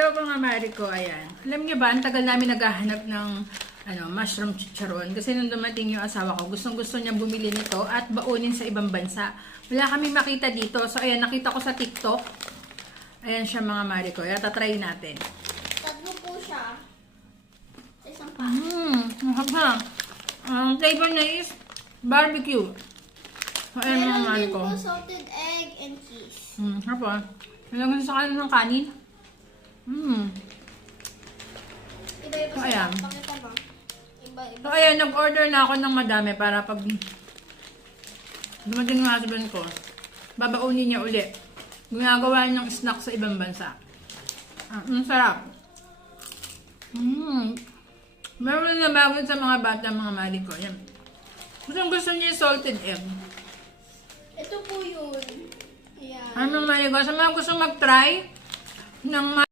So, mga mari ko, ayan. Alam niyo ba, ang tagal namin naghahanap ng mushroom chicharon. Kasi nung dumating yung asawa ko, gustong-gusto niya bumili nito at baunin sa ibang bansa. Wala kami makita dito. So, ayan, nakita ko sa TikTok. Ayan siya, mga mari ko. Ayan, tatry natin. Tatlo po siya. Sa isang pa. Mahaba. Ang flavor niya is barbecue. So, ayan, mga Meron mari din ko. po salted egg and cheese. Hapa. Nalagyan sa kanin ng kanin. Iba-iba So, sila. ayan. Pakita mo. Iba-iba. So, ayan, nag-order na ako ng madami para pag dumating yung husband ko, babaunin niya uli. Ginagawa niyang snack sa ibang bansa. Ang sarap. Meron na bago sa mga bata, mga mali ko. Yan. Gusto niya yung salted egg. Ito po yun. Ayan. Ano mali ko? Sa mga gusto mag-try ng